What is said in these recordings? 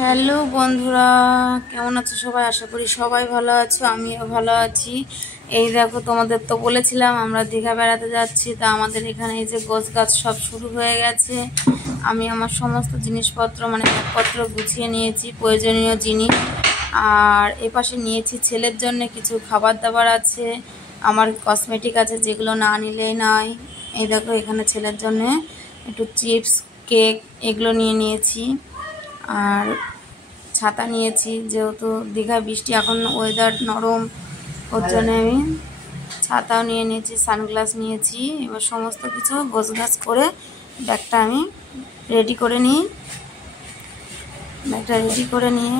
Hello বন্ধুরা, কেমন আছো সবাই? আশা করি সবাই ভালো আছো, আমিও ভালো আছি। এই দেখো, তোমাদের তো বলেছিলাম আমরা দীঘা বেড়াতে যাচ্ছি। তা আমাদের এখানে এই যে গোছ গাছ সব শুরু হয়ে গেছে। আমি আমার সমস্ত জিনিসপত্র মানে ব্যাগপত্র গুছিয়ে নিয়েছি, প্রয়োজনীয় জিনিস। আর এপাশে নিয়েছি ছেলের জন্য কিছু খাবার দাবার আছে, আমার কসমেটিক আছে যেগুলো না নিলেই নাই। এই দেখো, এখানে ছেলের জন্য একটু চিপস, কেক এগুলো নিয়ে নিয়েছি। আর ছাতা নিয়েছি, যেহেতু দীঘায় বৃষ্টি, এখন ওয়েদার নরম, ওর জন্য আমি ছাতাও নিয়ে নিয়েছি, সানগ্লাস নিয়েছি। এবার সমস্ত কিছু গোছগাছ করে ব্যাগটা আমি রেডি করে নিই। ব্যাগটা রেডি করে নিয়ে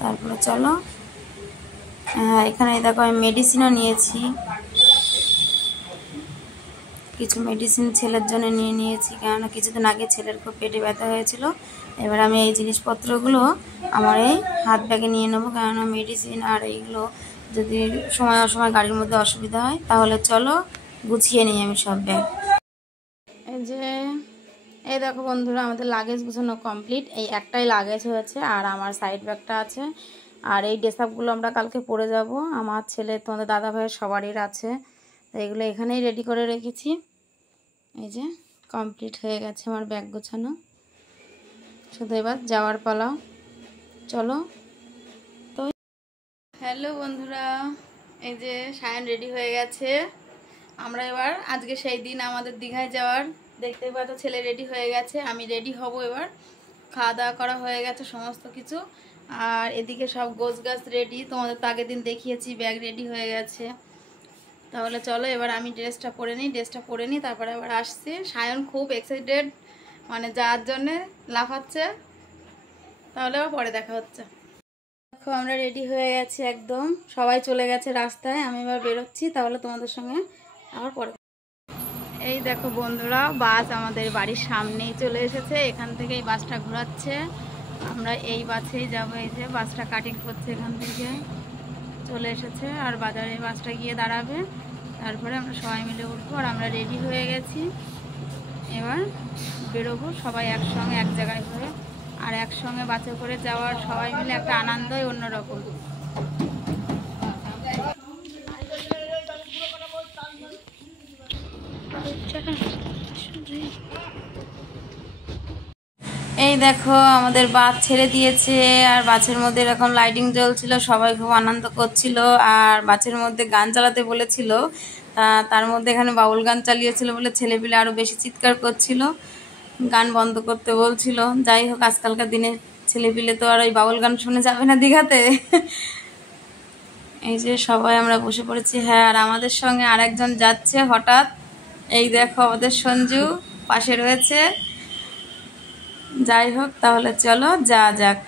তারপরে চলো। এখানে দেখো, আমি মেডিসিনও নিয়েছি, কিছু মেডিসিন ছেলের জন্য নিয়ে নিয়েছি, কেননা কিছুদিন আগে ছেলের খুব পেটে ব্যথা হয়েছিল। এবার আমি এই জিনিসপত্রগুলো আমার এই হাত ব্যাগে নিয়ে নেবো, কেননা মেডিসিন আর এইগুলো যদি সময় অসময় গাড়ির মধ্যে অসুবিধা হয়। তাহলে চলো গুছিয়ে নিই আমি সব ব্যাগ। এই দেখো বন্ধুরা, আমাদের লাগেজ গুছানো কমপ্লিট। এই একটাই লাগেজ হয়েছে, আর আমার সাইড ব্যাগটা আছে। আর এই ড্রেস আপগুলো আমরা কালকে পরে যাব, আমার ছেলে, তোমাদের দাদা ভাইয়ের সবারই আছে। তো এগুলো এখানেই রেডি করে রেখেছি। এই যে কমপ্লিট হয়ে গেছে আমার ব্যাগ গোছানো, শুধু এবার যাওয়ার পালা। চলো। তো হ্যালো বন্ধুরা, এই যে সায়ন রেডি হয়ে গেছে। আমরা এবার আজকে সেই দিন আমাদের দীঘায় যাওয়ার, দেখতে পাচ্ছ ছেলে রেডি হয়ে গেছে, আমি রেডি হব এবার। খাওয়া দাওয়া করা হয়ে গেছে সমস্ত কিছু। আর এদিকে সব গোছগাছ রেডি, তোমাদের তো আগের দিন দেখিয়েছি, ব্যাগ রেডি হয়ে গেছে। তাহলে চলো এবার আমি ড্রেসটা পরে নিই, তারপরে আবার আসছি। সায়ন খুব এক্সাইটেড, মানে যাওয়ার জন্যে লাফাচ্ছে। তাহলে আবার পরে দেখা হচ্ছে। দেখো, আমরা রেডি হয়ে গেছি একদম, সবাই চলে গেছে রাস্তায়, আমি এবার বেরোচ্ছি। তাহলে তোমাদের সঙ্গে আবার পরে। এই দেখো বন্ধুরা, বাস আমাদের বাড়ির সামনেই চলে এসেছে, এখান থেকে এই বাসটা ঘোরাচ্ছে। আমরা এই বাসেই যাবো। এই যে বাসটা কাটিং করছে, এখান থেকে চলে এসেছে, আর বাজারে বাসটা গিয়ে দাঁড়াবে। তারপরে আমরা সবাই মিলে উঠবো। আর আমরা রেডি হয়ে গেছি, এবার বেরোবো সবাই একসঙ্গে এক জায়গায় হয়ে। আর একসঙ্গে বাসে করে যাওয়ার সবাই মিলে একটা আনন্দই অন্যরকম। এই দেখো, আমাদের বাস ছেড়ে দিয়েছে, আর বাসের মধ্যে এরকম লাইটিং জ্বলছিল, সবাই খুব আনন্দ করছিল। আর বাসের মধ্যে গান চালাতে বলেছিল, তার মধ্যে এখানে বাউল গান চালিয়েছিল বলে ছেলেপিলে আরো বেশি চিৎকার করছিল, গান বন্ধ করতে বলছিল। যাই হোক, আজকালকার দিনে ছেলেপিলে তো আর ওই বাউল গান শুনে যাবে না দীঘাতে। এই যে সবাই আমরা বসে পড়েছি। হ্যাঁ, আর আমাদের সঙ্গে আরেকজন যাচ্ছে হঠাৎ। এই দেখো, আমাদের সঞ্জু পাশে রয়েছে। যাই হোক, তাহলে চলো যাওয়া যাক।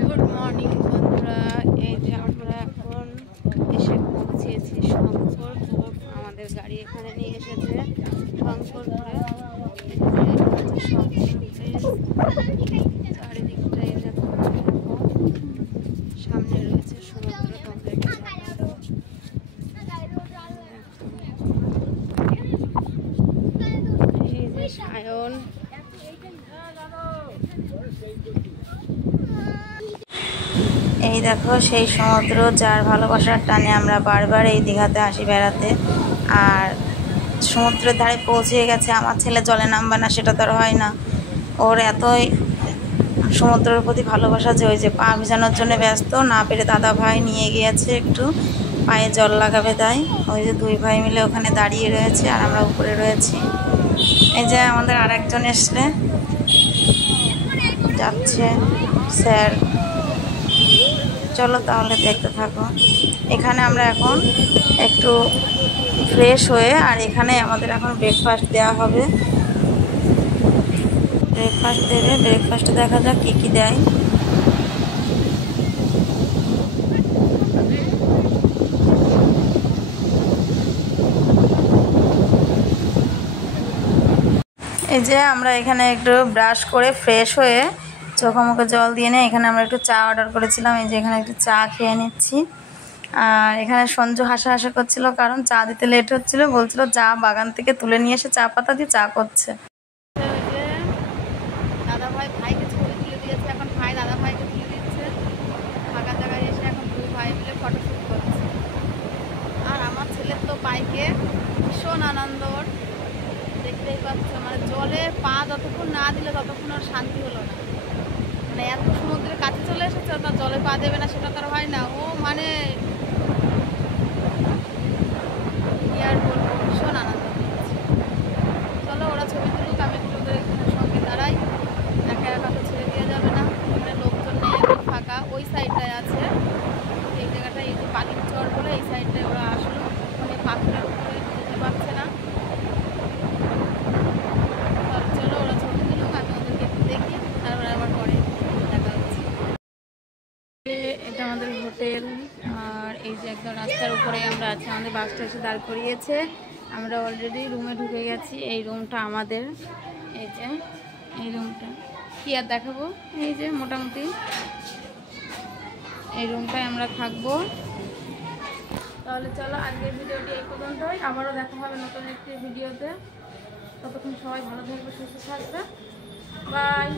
গুড মর্নিং বন্ধুরা, এই যে আমরা এখন এসে পৌঁছেছি শঙ্করপুর। আমাদের গাড়ি এখানে নিয়ে এসেছে শঙ্করপুরে। চারিদিকটাই দেখো, সামনে রয়েছে সমুদ্র কমপ্লেক্স। এই যে সায়ন, এই দেখো সেই সমুদ্র, যার ভালোবাসার টানে আমরা বারবার এই দীঘাতে আসি বেড়াতে। আর সমুদ্রের ধারে পৌঁছে গেছে, আমার ছেলে জলে নামবে না সেটা তো আর হয় না। ওর এতই সমুদ্রের প্রতি ভালোবাসা যে ওই যে পা ভিজানোর জন্য ব্যস্ত, না পেরে দাদা ভাই নিয়ে গিয়েছে একটু পায়ে জল লাগাবে, তাই ওই যে দুই ভাই মিলে ওখানে দাঁড়িয়ে রয়েছে, আর আমরা উপরে রয়েছি। এই যে আমাদের আরেকজন এসলে যাচ্ছে স্যার। চলো তাহলে দেখতে থাকো। এখানে আমরা এখন একটু ফ্রেশ হয়ে, আর এখানে আমাদের এখন ব্রেকফাস্ট দেওয়া হবে, ব্রেকফাস্ট দেবে। ব্রেকফাস্টে দেখা যাক কী কী দেয়। এই যে আমরা এখানে একটু ব্রাশ করে ফ্রেশ হয়ে চোখে মুখে জল দিয়ে নিয়ে এখানে আমরা একটু চা অর্ডার করেছিলাম। এই যে এখানে একটু চা খেয়ে নিচ্ছি। আর এখানে সঞ্জু হাসাহাসি করছিল, কারণ চা দিতে লেট হচ্ছিল, বলছিল চা বাগান থেকে তুলে নিয়ে এসে চা পাতা দিয়ে চা করছে। দাদা ভাই ভাইকে ছবি তুলে দিয়েছে, এখন ভাই দাদা ভাইকে তুলে দিচ্ছে। ফাঁকা জায়গায় এসে এখন দুই ভাই মিলে ফটোশ্যুট করছে। আর আমার ছেলের তো বাইকে ভীষণ আনন্দ, দেখতেই পাচ্ছ, মানে জলে পা যতক্ষণ না দিলে ততক্ষণ ওর শান্তি হলো না। মানে এত সমুদ্রের কাছে চলে এসেছে, তার জলে পা দেবে না সেটা তার হয় না। ও মানে কি আর বলবো, ভীষণ আনন্দ দিচ্ছে। চলো ওরা ছবি তুলুক, আমি একটু ওদের সঙ্গে দাঁড়াই। একা একা তো ছেড়ে দেওয়া যাবে না। মানে লোকজন নেই, এখন ফাঁকা। ওই সাইডটায় আছে, এই জায়গাটায় এই যে পাখির চর বলে এই সাইডটায় ওরা আসলো। ওখানে পাখির উপরে যেতে পারছে না। চলো ওরা ছবি তুলুক, আমি ওদেরকে একটু দেখি, তারপরে আবার পরে দেখা হচ্ছে। এটা আমাদের হোটেল। আর এই যে একদম রাস্তার উপরে আমরা আছি, আমাদের বাসটা এসে দাঁড় করিয়েছে। আমরা অলরেডি রুমে ঢুকে গেছি। এই রুমটা আমাদের, এই যে এই রুমটা কি আর দেখাবো, এই যে মোটামুটি এই রুমটায় আমরা থাকবো। তাহলে চলো আজকের ভিডিওটি এই পর্যন্তই, আবারও দেখা হবে নতুন একটি ভিডিওতে। ততক্ষণ সবাই ভালো থাকবে, সুস্থ থাকবে। বাই।